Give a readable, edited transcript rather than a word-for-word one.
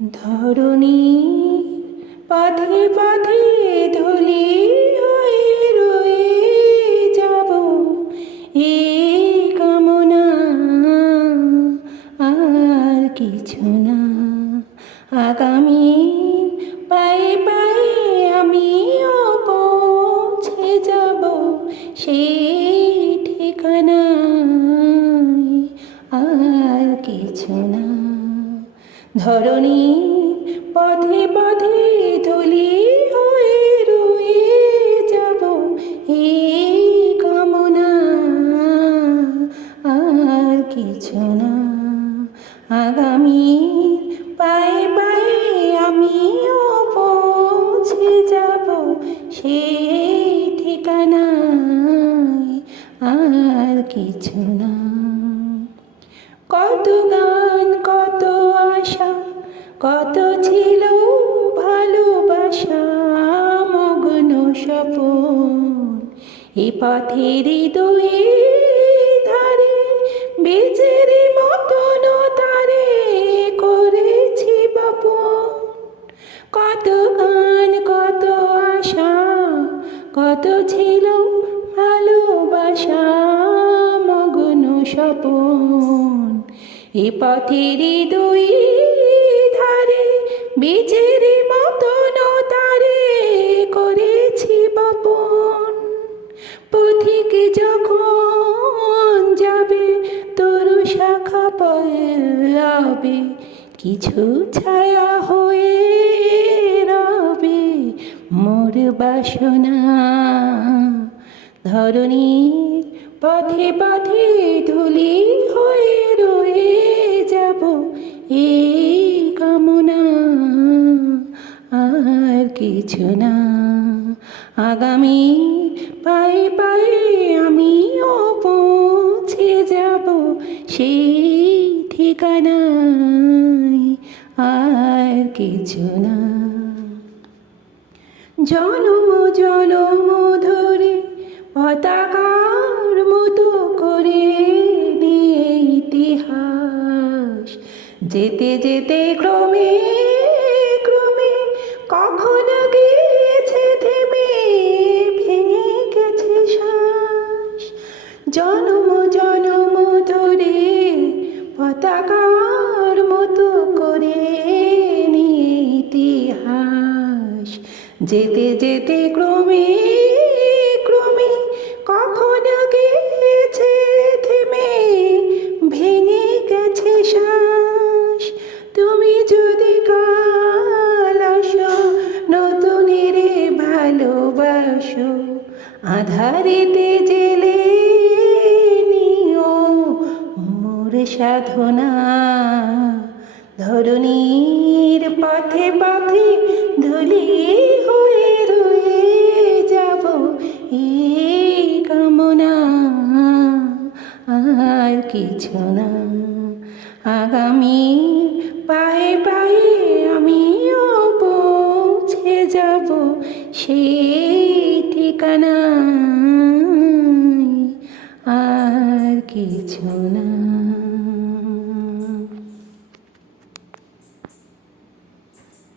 ধরণী পথে পথে ধুলি হয়ে রয়ে যাব, এই কামনা আর কিছু না। আগামী পায়ে পায়ে আমিও পৌঁছে যাব সেই ঠিকানায়, আর কিছু না। ধরণী পথে পথে ধুলি হয়ে রয়ে যাব, এই কামনা আর কিছু না। আগামী পায়ে পায়ে আমিও পৌঁছে যাব সেই ঠিকানায়, আর কিছু না। কত গান, কত আশা, কত ছিল ভালোবাসা, মগ্ন স্বপন এ পথের দুই ধারে, বীজের মতন তারে করেছি বপন। কত গান, কত আশা, কত ছিল ভালোবাসা, মগ্ন স্বপন এ পথের দুই ধারে, বীজের মতন তারে করেছি বপন। পথিক যখন যাবে তরু শাখা পল্লবে, কিছু ছায়া হয়ে রবে মোর বাসনা। ধরণীর পথে পথে ধুলি হয়ে রয়ে যাব, এই কামনা আর কিছু না। আগামী পায়ে পায়ে আমিও পৌঁছে যাব সেই ঠিকানায়, আর কিছু না। জনম জনম ধরে পতাকার মতো করে নিয়ে ইতিহাস, যেতে যেতে ক্রমে ক্রমে কখনো গিয়েছে থেমে, ভেঙে গেছে শ্বাস। জনম জনম ধরে পতাকার মতো করে নিয়ে ইতিহাস, যেতে যেতে ক্রমে ক্রমে কখনো গিয়েছে থেমে, ভেঙে গেছে শ্বাস। তুমি যদি কাল আসো নতুনের ভালোবাসো, আধারেতে জেলে নিও মোর সাধনা। ধরণীর পথে পথে ধুলি হয়ে রয়ে যাব, এই কামনা আর কিছু না। আগামী পায়ে পায়ে আমিও পৌঁছে যাব সেই ঠিকানায়, আর কিছু না।